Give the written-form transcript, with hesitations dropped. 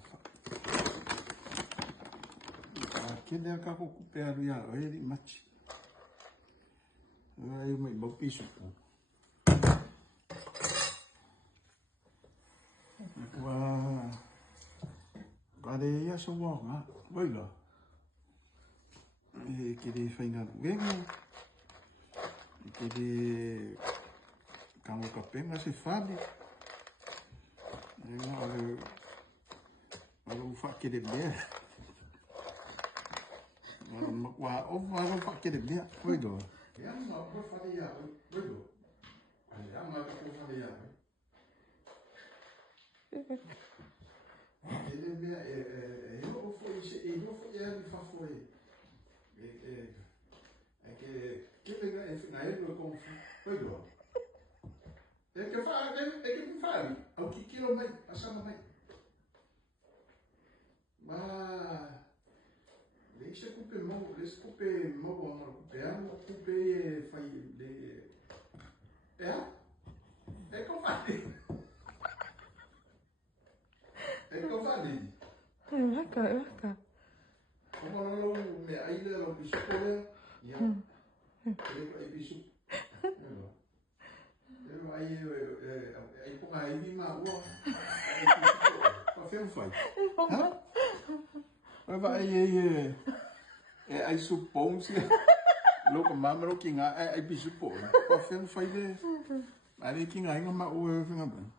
safa. Aquele é o carro ocupado já, ele mate. Aí mai bau piso po. Qua ya so wa nga, wai lo. Que de faina wenga. Que de kamo kapenga se fali. Malu fa que de dia. Wa o malu fa que de dia, wai lo. Ya ma ko fa de ya, wai lo. Ya ma ko fa de ya. Ele eu fui ele foi é que pegar na época como foi do é que me fala ao que quilo mais passando mais mas deixa couper mo couper faz de é que eu falei é que eu falei vai cá. Como não me ainda não bicho comer, já. Ele bicho. Eu aí com aí vi mal, para fer faz. Vai aí supõe se logo mamro que aí bicho pô, para fer faz de. Aí que aí não mal eu venho bem.